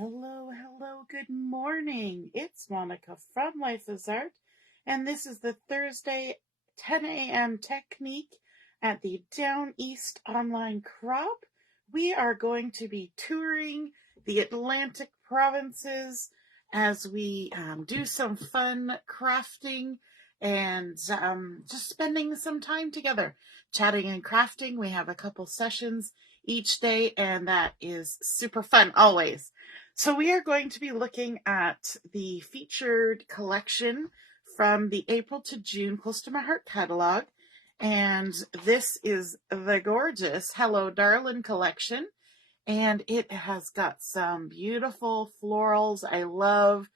Hello, hello, good morning. It's Monica from Life is Art, and this is the Thursday 10 a.m. technique at the Down East Online Crop. We are going to be touring the Atlantic provinces as we do some fun crafting and just spending some time together, chatting and crafting. We have a couple sessions each day, and that is super fun always. So we are going to be looking at the featured collection from the April to June Close to My Heart catalog. And this is the gorgeous Hello Darlin collection. And it has got some beautiful florals. I love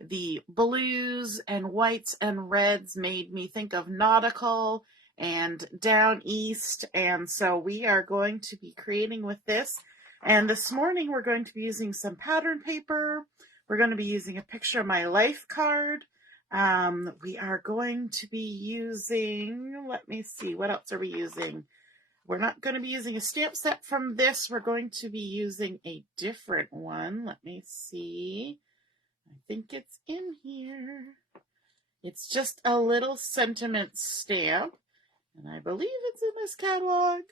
the blues and whites and reds, made me think of nautical and down east. And so we are going to be creating with this. And this morning we're going to be using some pattern paper. We're going to be using a picture of my life card. We are going to be using, let me see, what else are we using? We're not going to be using a stamp set from this. We're going to be using a different one. Let me see. I think it's in here. It's just a little sentiment stamp. And I believe it's in this catalog.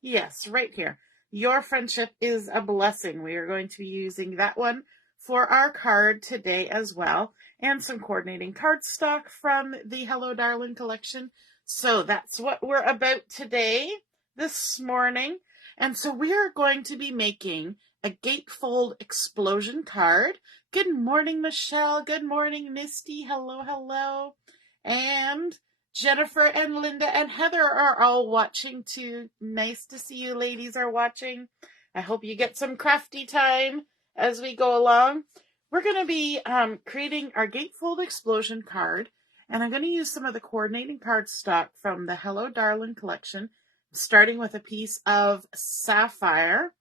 Yes, right here. Your friendship is a blessing. We are going to be using that one for our card today as well. And some coordinating cardstock from the Hello Darlin collection. So that's what we're about today, this morning. And so we are going to be making a gatefold explosion card. Good morning, Michelle. Good morning, Misty. Hello, hello. And Jennifer and Linda and Heather are all watching too. Nice to see you ladies are watching. I hope you get some crafty time as we go along. We're going to be creating our gatefold explosion card, and I'm going to use some of the coordinating cardstock from the Hello Darlin collection, starting with a piece of Sapphire.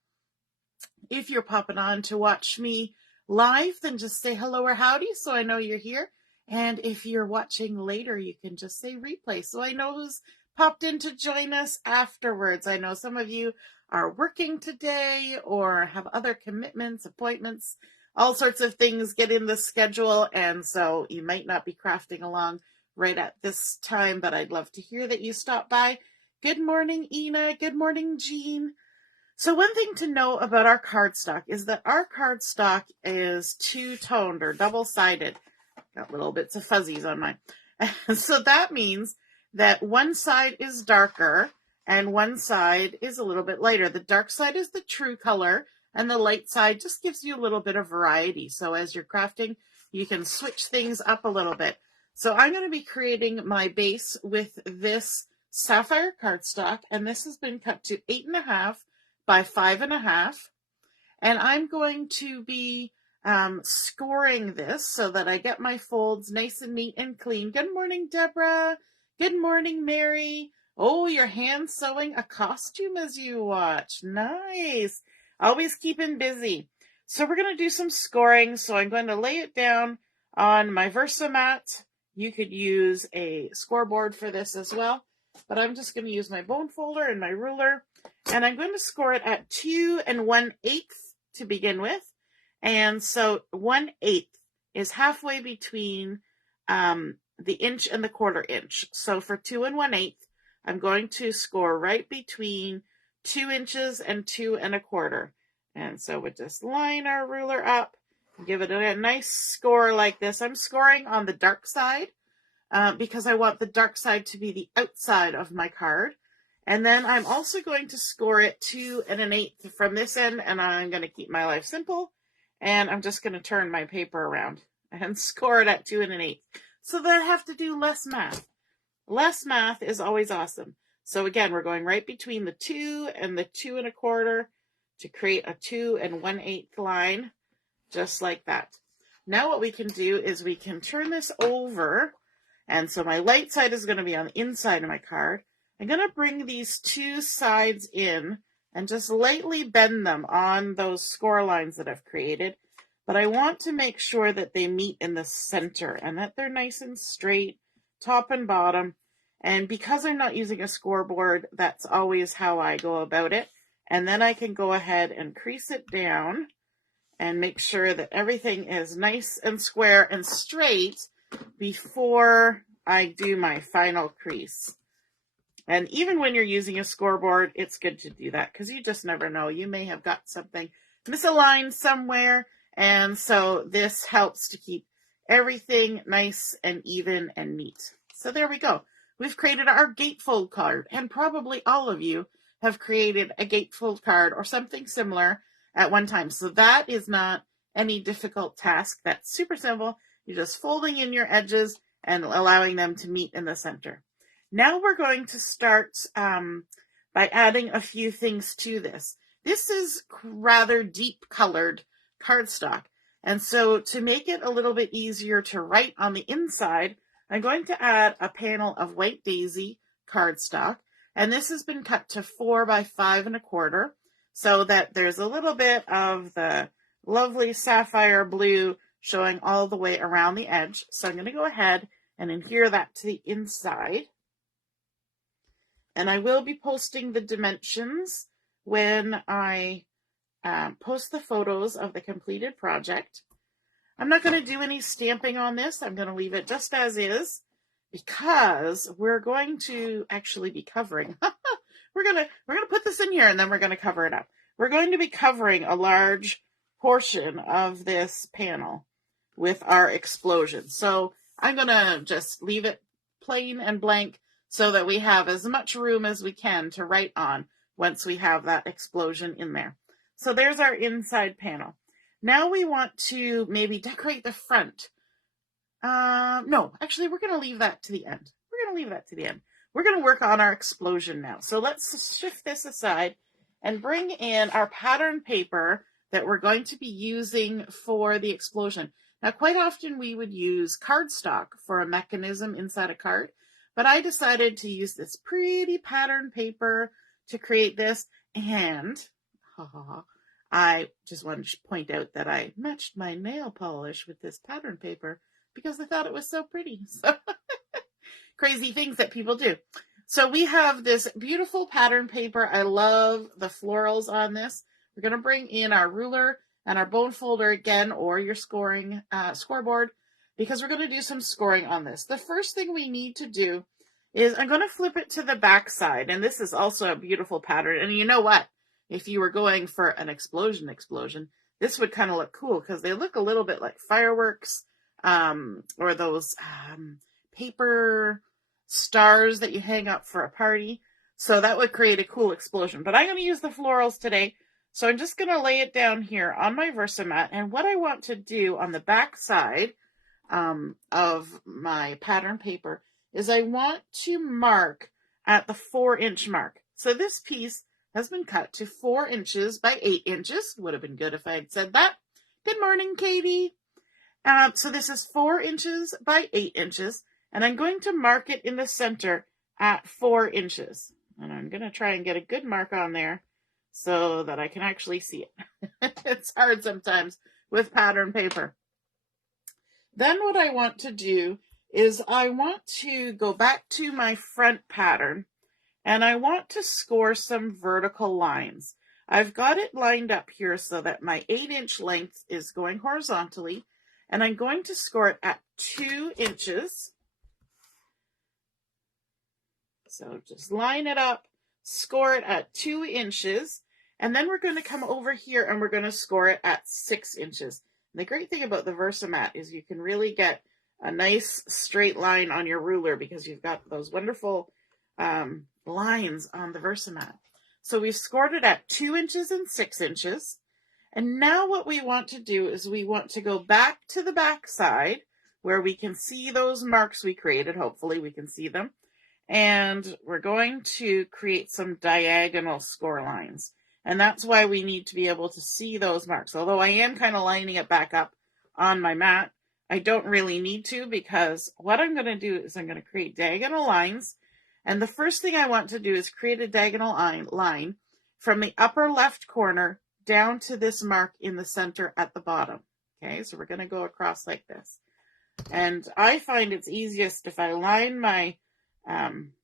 If you're popping on to watch me live, then just say hello or howdy so I know you're here. And if you're watching later, you can just say replay so I know who's popped in to join us afterwards. I know some of you are working today or have other commitments, appointments, all sorts of things get in the schedule, and so you might not be crafting along right at this time, but I'd love to hear that you stop by. Good morning, Ina. Good morning, Jean. So one thing to know about our cardstock is that our cardstock is two-toned or double-sided. Got little bits of fuzzies on mine. So that means that one side is darker and one side is a little bit lighter. The dark side is the true color, and the light side just gives you a little bit of variety. So as you're crafting, you can switch things up a little bit. So I'm going to be creating my base with this Sapphire cardstock, and this has been cut to 8.5 by 5.5. And I'm going to be scoring this so that I get my folds nice and neat and clean. Good morning, Deborah. Good morning, Mary. Oh, you're hand sewing a costume as you watch. Nice. Always keeping busy. So we're going to do some scoring. So I'm going to lay it down on my Versamat. You could use a scoreboard for this as well, but I'm just going to use my bone folder and my ruler, and I'm going to score it at 2 1/8 to begin with. And so 1/8 is halfway between the inch and the quarter inch. So for 2 1/8, I'm going to score right between 2 inches and 2 1/4. And so we just line our ruler up, give it a nice score like this. I'm scoring on the dark side because I want the dark side to be the outside of my card. And then I'm also going to score it 2 1/8 from this end, and I'm going to keep my life simple. And I'm just going to turn my paper around and score it at 2 1/8. So that I have to do less math. Less math is always awesome. So again, we're going right between the 2 and the 2 1/4 to create a 2 1/8 line, just like that. Now what we can do is we can turn this over. And so my light side is going to be on the inside of my card. I'm going to bring these two sides in and just lightly bend them on those score lines that I've created. But I want to make sure that they meet in the center and that they're nice and straight, top and bottom. And because I'm not using a scoreboard, that's always how I go about it. And then I can go ahead and crease it down and make sure that everything is nice and square and straight before I do my final crease. And even when you're using a scoreboard, it's good to do that because you just never know. You may have got something misaligned somewhere. And so this helps to keep everything nice and even and neat. So there we go. We've created our gatefold card, and probably all of you have created a gatefold card or something similar at one time. So that is not any difficult task. That's super simple. You're just folding in your edges and allowing them to meet in the center. Now we're going to start by adding a few things to this. This is rather deep colored cardstock. And so to make it a little bit easier to write on the inside, I'm going to add a panel of White Daisy cardstock. And this has been cut to 4 by 5 1/4 so that there's a little bit of the lovely sapphire blue showing all the way around the edge. So I'm going to go ahead and adhere that to the inside. And I will be posting the dimensions when I post the photos of the completed project. I'm not going to do any stamping on this. I'm going to leave it just as is because we're going to actually be covering. we're going to put this in here and then we're going to cover it up. We're going to be covering a large portion of this panel with our explosion. So I'm going to just leave it plain and blank so that we have as much room as we can to write on once we have that explosion in there. So there's our inside panel. Now we want to maybe decorate the front. No, actually, we're going to leave that to the end. We're going to work on our explosion now. So let's shift this aside and bring in our pattern paper that we're going to be using for the explosion. Now, quite often we would use cardstock for a mechanism inside a card, but I decided to use this pretty pattern paper to create this. And I just wanted to point out that I matched my nail polish with this pattern paper because I thought it was so pretty. So crazy things that people do. So we have this beautiful pattern paper. I love the florals on this. We're going to bring in our ruler and our bone folder again, or your scoreboard, because we're going to do some scoring on this. The first thing we need to do is I'm going to flip it to the back side. And this is also a beautiful pattern. And you know what? If you were going for an explosion, this would kind of look cool because they look a little bit like fireworks or those paper stars that you hang up for a party. So that would create a cool explosion. But I'm going to use the florals today. So I'm just going to lay it down here on my Versamat. And what I want to do on the back side of my pattern paper is I want to mark at the 4-inch mark. So this piece has been cut to 4 inches by 8 inches. Would have been good if I had said that. Good morning, Katie. So this is 4 inches by 8 inches. And I'm going to mark it in the center at 4 inches. And I'm going to try and get a good mark on there so that I can actually see it. It's hard sometimes with pattern paper. Then what I want to do is I want to go back to my front pattern and I want to score some vertical lines. I've got it lined up here so that my 8-inch length is going horizontally, and I'm going to score it at 2 inches. So just line it up, score it at 2 inches, and then we're going to come over here and we're going to score it at 6 inches. And the great thing about the Versamat is you can really get a nice straight line on your ruler because you've got those wonderful lines on the Versamat. So we've scored it at 2 inches and 6 inches. And now what we want to do is we want to go back to the back side where we can see those marks we created. Hopefully we can see them. And we're going to create some diagonal score lines. And that's why we need to be able to see those marks. Although I am kind of lining it back up on my mat, I don't really need to, because what I'm going to do is I'm going to create diagonal lines. And the first thing I want to do is create a diagonal line from the upper left corner down to this mark in the center at the bottom. Okay, so we're going to go across like this. And I find it's easiest if I line my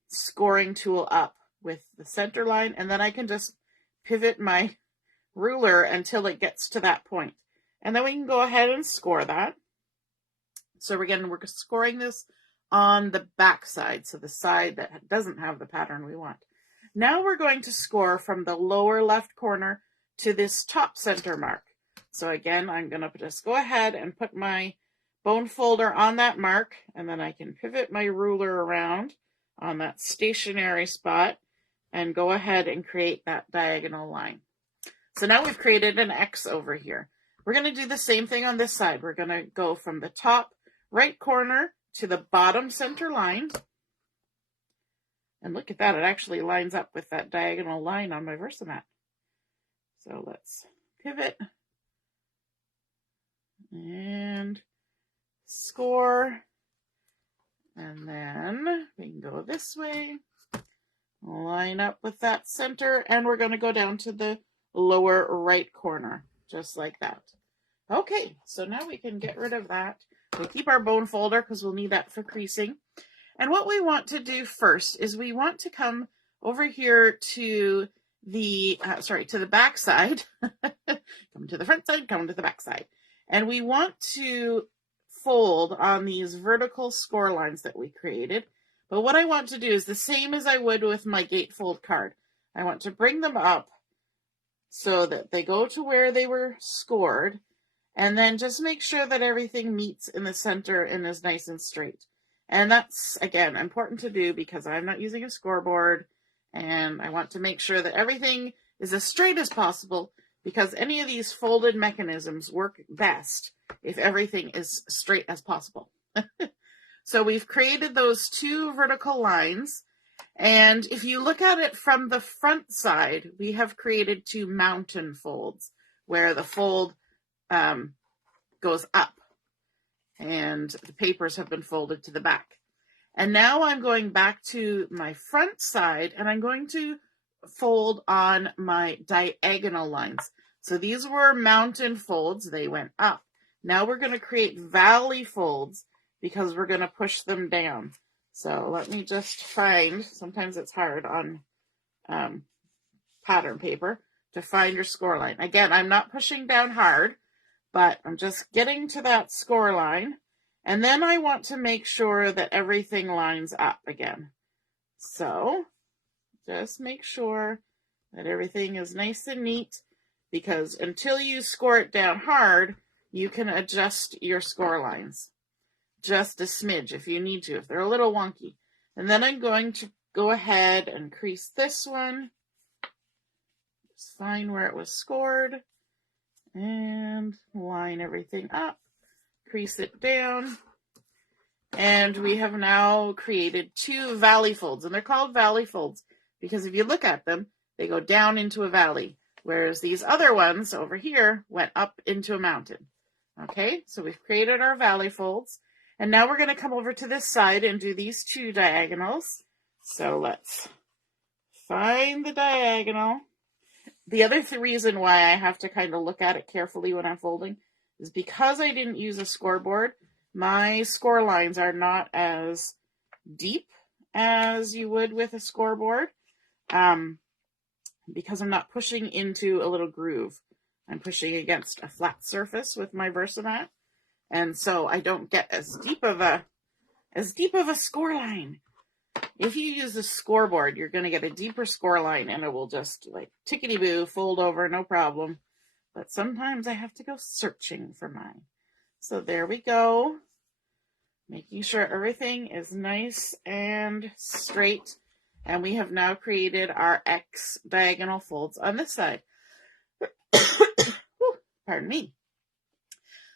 scoring tool up with the center line, and then I can just pivot my ruler until it gets to that point. And then we can go ahead and score that. So we're scoring this on the back side, so the side that doesn't have the pattern we want. Now we're going to score from the lower left corner to this top center mark. So again, I'm going to just go ahead and put my bone folder on that mark, and then I can pivot my ruler around on that stationary spot and go ahead and create that diagonal line. So now we've created an X over here. We're going to do the same thing on this side. We're going to go from the top right corner to the bottom center line. And look at that, it actually lines up with that diagonal line on my Versamat. So let's pivot and score. And then we can go this way, line up with that center, and we're going to go down to the lower right corner, just like that. Okay, so now we can get rid of that. We keep our bone folder because we'll need that for creasing. And what we want to do first is we want to come over here to the, to the back side. Come to the front side, come to the back side. And we want to fold on these vertical score lines that we created. But what I want to do is the same as I would with my gatefold card. I want to bring them up so that they go to where they were scored, and then just make sure that everything meets in the center and is nice and straight. And that's, again, important to do because I'm not using a scoreboard, and I want to make sure that everything is as straight as possible, because any of these folded mechanisms work best if everything is straight as possible. So we've created those two vertical lines, and if you look at it from the front side, we have created two mountain folds where the fold goes up and the papers have been folded to the back. And now I'm going back to my front side and I'm going to fold on my diagonal lines. So these were mountain folds, they went up. Now we're going to create valley folds because we're going to push them down. So let me just find, sometimes it's hard on pattern paper to find your score line. Again, I'm not pushing down hard, but I'm just getting to that score line. And then I want to make sure that everything lines up again. So just make sure that everything is nice and neat, because until you score it down hard, you can adjust your score lines just a smidge if you need to, if they're a little wonky. And then I'm going to go ahead and crease this one. Just find where it was scored and line everything up, crease it down. And we have now created two valley folds, and they're called valley folds because if you look at them, they go down into a valley, whereas these other ones over here went up into a mountain. Okay, so we've created our valley folds. And now we're going to come over to this side and do these two diagonals. So let's find the diagonal. The other reason why I have to kind of look at it carefully when I'm folding is because I didn't use a scoreboard, my score lines are not as deep as you would with a scoreboard, because I'm not pushing into a little groove. I'm pushing against a flat surface with my Versamat. And so I don't get as deep of a score line. If you use a scoreboard, you're going to get a deeper score line and it will just like tickety-boo, fold over, no problem. But sometimes I have to go searching for mine. So there we go. Making sure everything is nice and straight. And we have now created our X diagonal folds on this side. Pardon me.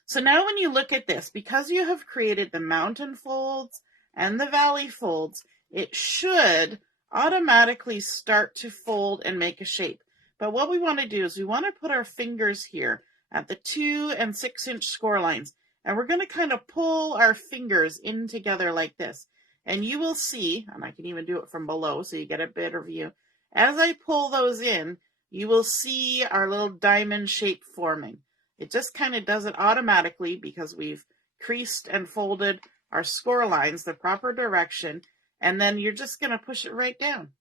So now when you look at this, because you have created the mountain folds and the valley folds, it should automatically start to fold and make a shape. But what we want to do is we want to put our fingers here at the 2 and 6 inch score lines. And we're going to kind of pull our fingers in together like this. And you will see, and I can even do it from below so you get a better view. As I pull those in, you will see our little diamond shape forming. It just kind of does it automatically because we've creased and folded our score lines the proper direction, and then you're just going to push it right down.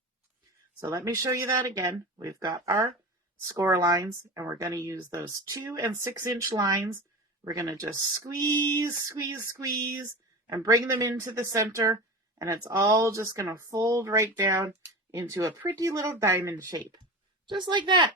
So let me show you that again. We've got our score lines, and we're going to use those 2 and 6 inch lines. We're going to just squeeze, squeeze, squeeze, and bring them into the center, and it's all just going to fold right down into a pretty little diamond shape, just like that.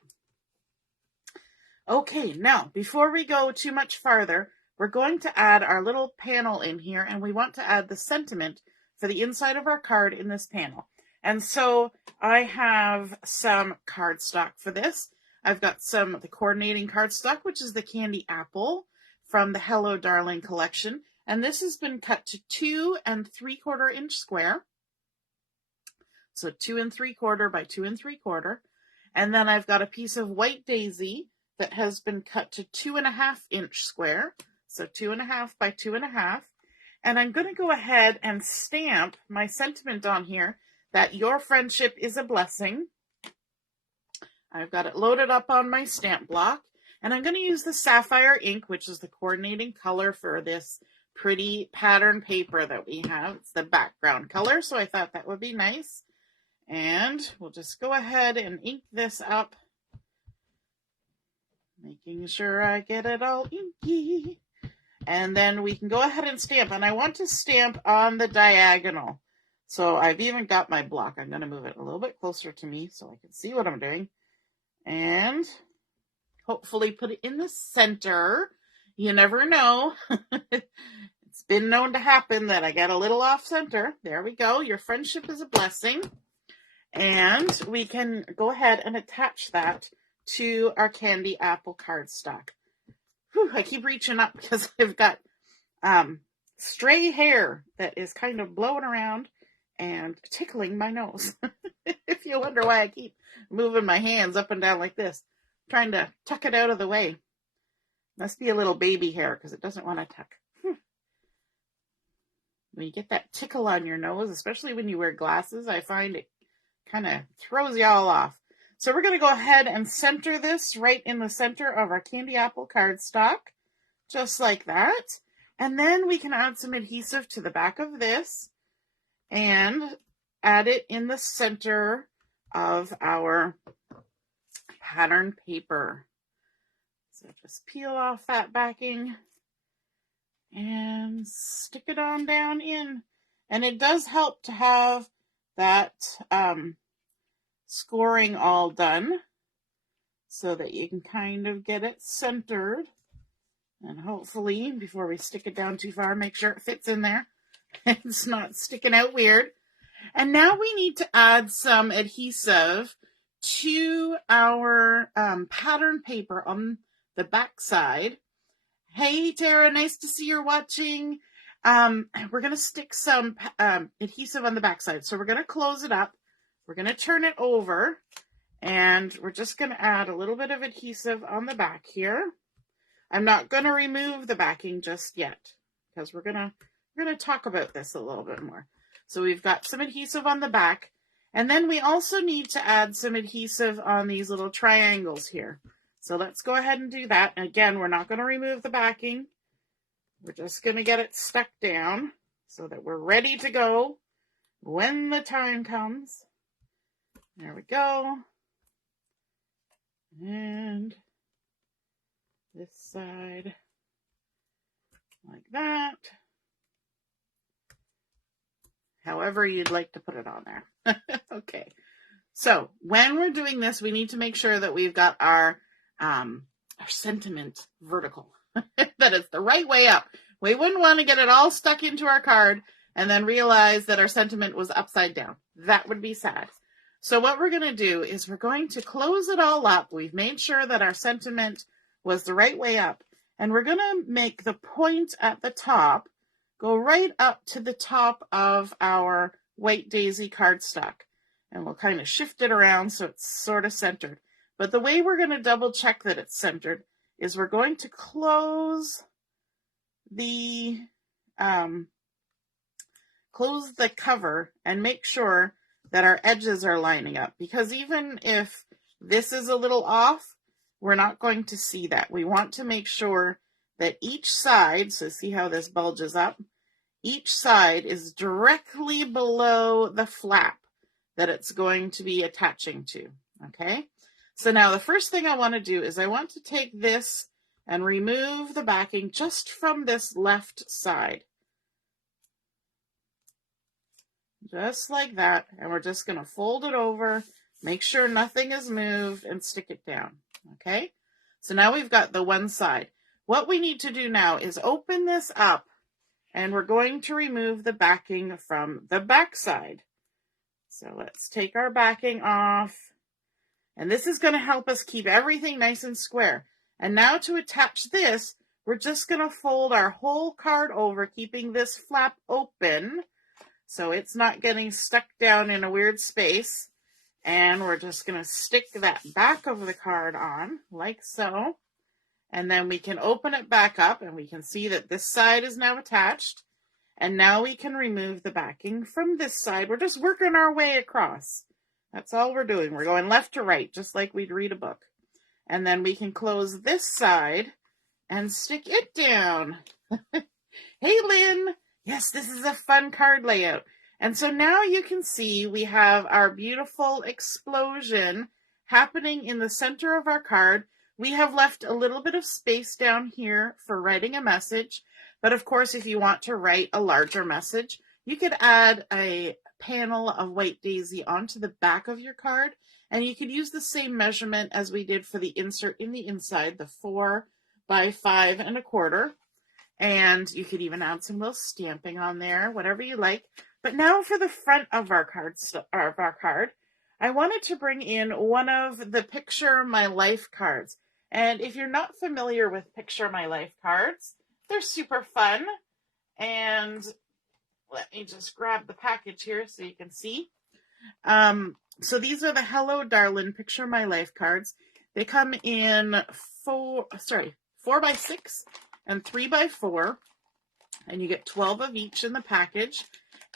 Okay, now, before we go too much farther, we're going to add our little panel in here, and we want to add the sentiment for the inside of our card in this panel. And so I have some cardstock for this. I've got the coordinating cardstock, which is the candy apple from the Hello Darlin collection. And this has been cut to 2 3/4 inch square. So 2 3/4 by 2 3/4. And then I've got a piece of white daisy that has been cut to 2 1/2 inch square. So 2 1/2 by 2 1/2. And I'm going to go ahead and stamp my sentiment on here that your friendship is a blessing. I've got it loaded up on my stamp block. And I'm going to use the Sapphire ink, which is the coordinating color for this pretty pattern paper that we have. It's the background color, so I thought that would be nice. And we'll just go ahead and ink this up, making sure I get it all inky. And then we can go ahead and stamp. And I want to stamp on the diagonal. So I've even got my block. I'm going to move it a little bit closer to me so I can see what I'm doing. And hopefully put it in the center. You never know. It's been known to happen that I get a little off center. There we go. Your friendship is a blessing. And we can go ahead and attach that to our candy apple cardstock. Whew, I keep reaching up because I've got stray hair that is kind of blowing around and tickling my nose. If you wonder why I keep moving my hands up and down like this, trying to tuck it out of the way. Must be a little baby hair because it doesn't want to tuck. When you get that tickle on your nose, especially when you wear glasses, I find it kind of throws you all off. So we're going to go ahead and center this right in the center of our candy apple cardstock, just like that. And then we can add some adhesive to the back of this and add it in the center of our pattern paper. So just peel off that backing and stick it on down in. And it does help to have that scoring all done so that you can kind of get it centered. And hopefully, before we stick it down too far, make sure it fits in there. It's not sticking out weird. And now we need to add some adhesive to our pattern paper on the back side. Hey, Tara, nice to see you're watching. We're going to stick some adhesive on the back side. So we're going to close it up. We're going to turn it over. And we're just going to add a little bit of adhesive on the back here. I'm not going to remove the backing just yet because we're going to talk about this a little bit more. So we've got some adhesive on the back. And then we also need to add some adhesive on these little triangles here. So let's go ahead and do that. And again, we're not going to remove the backing. We're just going to get it stuck down so that we're ready to go when the time comes. There we go. And this side like that. However you'd like to put it on there. Okay. So when we're doing this, we need to make sure that we've got our sentiment vertical, that it's the right way up. We wouldn't want to get it all stuck into our card and then realize that our sentiment was upside down. That would be sad. So what we're going to do is we're going to close it all up. We've made sure that our sentiment was the right way up. And we're going to make the point at the top go right up to the top of our white daisy cardstock. And we'll kind of shift it around so it's sort of centered. But the way we're going to double check that it's centered is we're going to close the cover and make sure that our edges are lining up. Because even if this is a little off, we're not going to see that. We want to make sure that each side, so see how this bulges up, each side is directly below the flap that it's going to be attaching to, okay? So now the first thing I want to do is I want to take this and remove the backing just from this left side. Just like that. And we're just going to fold it over, make sure nothing is moved, and stick it down. Okay? So now we've got the one side. What we need to do now is open this up, and we're going to remove the backing from the back side. So let's take our backing off. And this is going to help us keep everything nice and square. And now to attach this, we're just going to fold our whole card over, keeping this flap open so it's not getting stuck down in a weird space. And we're just going to stick that back of the card on, like so. And then we can open it back up, and we can see that this side is now attached. And now we can remove the backing from this side. We're just working our way across. That's all we're doing. We're going left to right, just like we'd read a book. And then we can close this side and stick it down. Hey, Lynn. Yes, this is a fun card layout. And so now you can see we have our beautiful explosion happening in the center of our card. We have left a little bit of space down here for writing a message. But of course, if you want to write a larger message, you could add a panel of white daisy onto the back of your card. And you could use the same measurement as we did for the insert in the inside, the 4 by 5 1/4. And you could even add some little stamping on there, whatever you like. But now for the front of our card, I wanted to bring in one of the Picture My Life cards. And if you're not familiar with Picture My Life cards, they're super fun. And let me just grab the package here so you can see. So these are the Hello Darlin Picture My Life cards. They come in 4 by 6 and 3 by 4, and you get 12 of each in the package.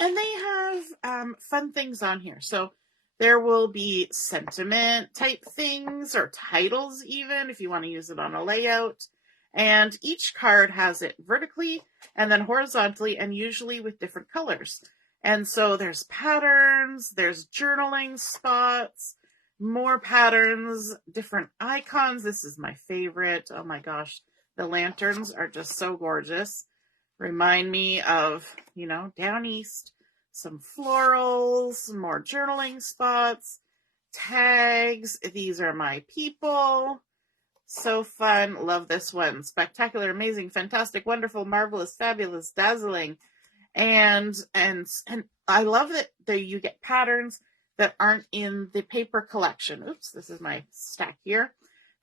And they have fun things on here. So there will be sentiment type things, or titles even, if you want to use it on a layout. And each card has it vertically and then horizontally, and usually with different colors. And so there's patterns, there's journaling spots, more patterns, different icons. This is my favorite. Oh my gosh, the lanterns are just so gorgeous. Remind me of, down east. Some florals, some more journaling spots, tags. These are my people. So fun. Love this one. Spectacular, amazing, fantastic, wonderful, marvelous, fabulous, dazzling. And I love that you get patterns that aren't in the paper collection. Oops, this is my stack here.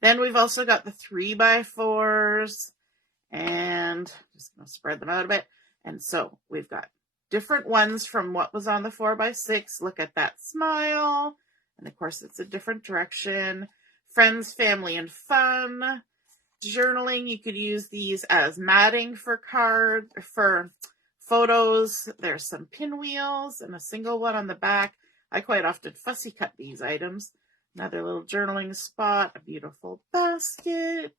Then we've also got the 3 by 4s, and just going to spread them out a bit. And so we've got different ones from what was on the 4 by 6. Look at that smile. And of course, it's a different direction. Friends, family, and fun. Journaling, you could use these as matting for photos. There's some pinwheels and a single one on the back. I quite often fussy cut these items. Another little journaling spot, a beautiful basket.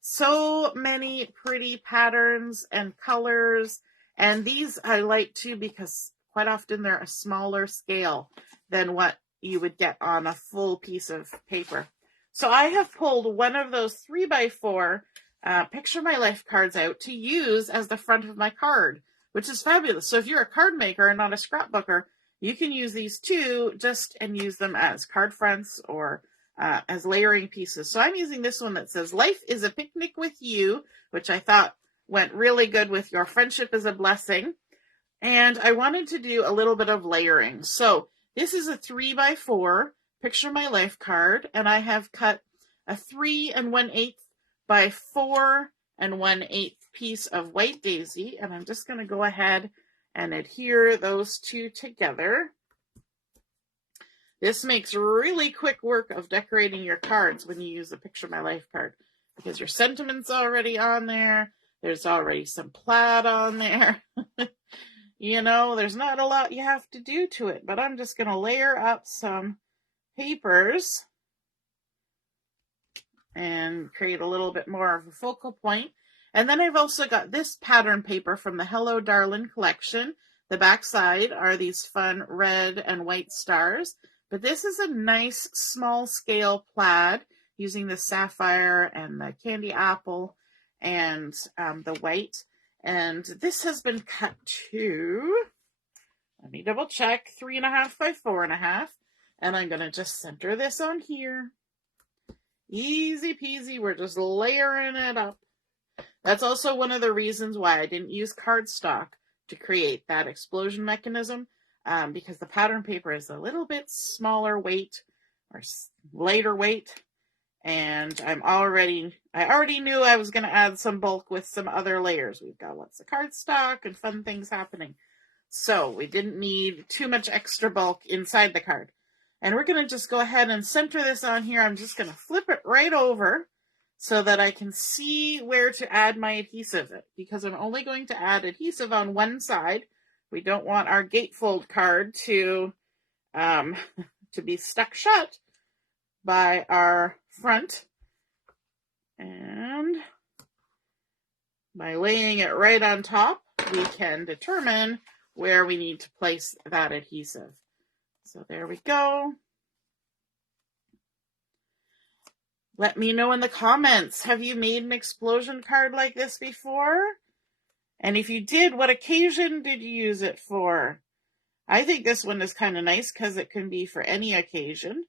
So many pretty patterns and colors. And these I like too because quite often they're a smaller scale than what you would get on a full piece of paper. So I have pulled one of those 3 by 4 Picture My Life cards out to use as the front of my card, which is fabulous. So if you're a card maker and not a scrapbooker, you can use these too, and use them as card fronts or as layering pieces. So I'm using this one that says, Life is a Picnic with You, which I thought went really good with Your Friendship is a Blessing. And I wanted to do a little bit of layering. So this is a 3 by 4 Picture My Life card, and I have cut a 3 1/8 by 4 1/8 piece of white daisy, and I'm just going to go ahead and adhere those two together. This makes really quick work of decorating your cards when you use a Picture My Life card, because your sentiment's already on there. There's already some plaid on there. There's not a lot you have to do to it, but I'm just going to layer up some papers and create a little bit more of a focal point. And then I've also got this pattern paper from the Hello Darlin collection. The back side are these fun red and white stars. But this is a nice small scale plaid using the sapphire and the candy apple and the white. And this has been cut to, let me double check, 3.5 by 4.5. And I'm going to just center this on here. Easy peasy, we're just layering it up. That's also one of the reasons why I didn't use cardstock to create that explosion mechanism, because the pattern paper is a little bit smaller weight or lighter weight, and I already knew I was going to add some bulk with some other layers. We've got lots of cardstock and fun things happening, so we didn't need too much extra bulk inside the card. And we're going to just go ahead and center this on here. I'm just going to flip it right over so that I can see where to add my adhesive, because I'm only going to add adhesive on one side. We don't want our gatefold card to be stuck shut by our front. And by laying it right on top, we can determine where we need to place that adhesive. So there we go. Let me know in the comments, have you made an explosion card like this before? And if you did, what occasion did you use it for? I think this one is kind of nice because it can be for any occasion.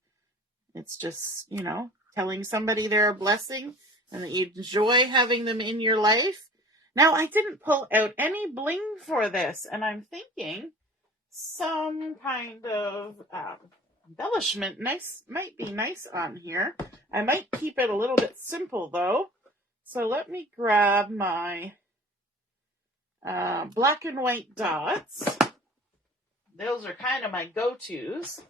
It's just, you know, telling somebody they're a blessing and that you enjoy having them in your life. Now, I didn't pull out any bling for this, and I'm thinking some kind of embellishment might be nice on here. I might keep it a little bit simple though. So let me grab my black and white dots. Those are kind of my go-tos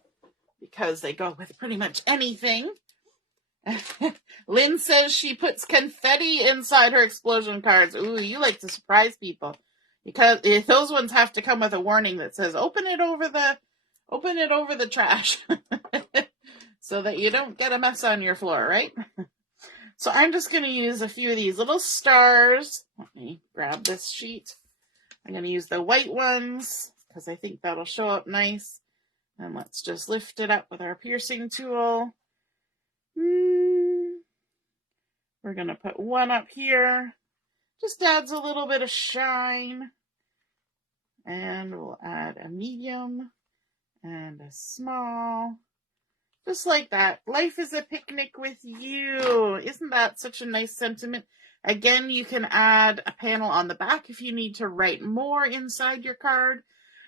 because they go with pretty much anything. Lynn says she puts confetti inside her explosion cards. Ooh, you like to surprise people. Because those ones have to come with a warning that says, open it over the trash so that you don't get a mess on your floor, right? So I'm just going to use a few of these little stars. Let me grab this sheet. I'm going to use the white ones because I think that'll show up nice. And let's just lift it up with our piercing tool. We're going to put one up here. Just adds a little bit of shine. And we'll add a medium and a small. Just like that. Life is a picnic with you. Isn't that such a nice sentiment? Again, you can add a panel on the back if you need to write more inside your card.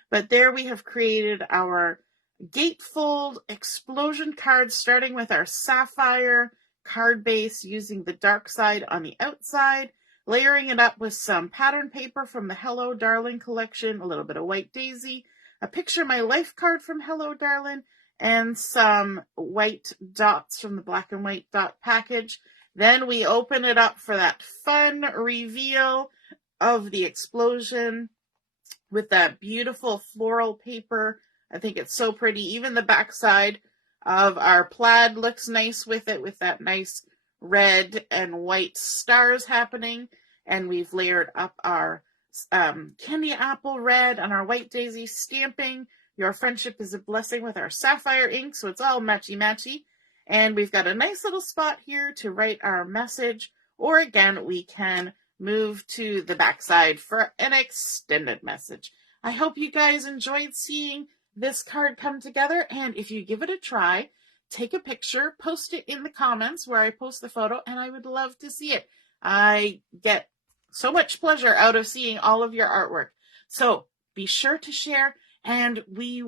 But there we have created our gatefold explosion card, starting with our sapphire card base using the dark side on the outside, layering it up with some pattern paper from the Hello Darlin collection, a little bit of white daisy, a picture my life card from Hello Darlin, and some white dots from the black and white dot package. Then we open it up for that fun reveal of the explosion with that beautiful floral paper. I think it's so pretty. Even the backside of our plaid looks nice with it, with that nice red and white stars happening. And we've layered up our candy apple red and our white daisy stamping. Your friendship is a blessing with our sapphire ink, so it's all matchy-matchy. And we've got a nice little spot here to write our message. Or again, we can move to the backside for an extended message. I hope you guys enjoyed seeing this card come together, and if you give it a try, take a picture, post it in the comments where I post the photo, and I would love to see it. I get so much pleasure out of seeing all of your artwork. So be sure to share, and we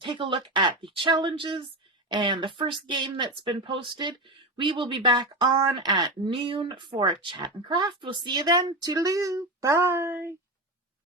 take a look at the challenges and the first game that's been posted. We will be back on at noon for Chat and Craft. We'll see you then. Toodaloo. Bye.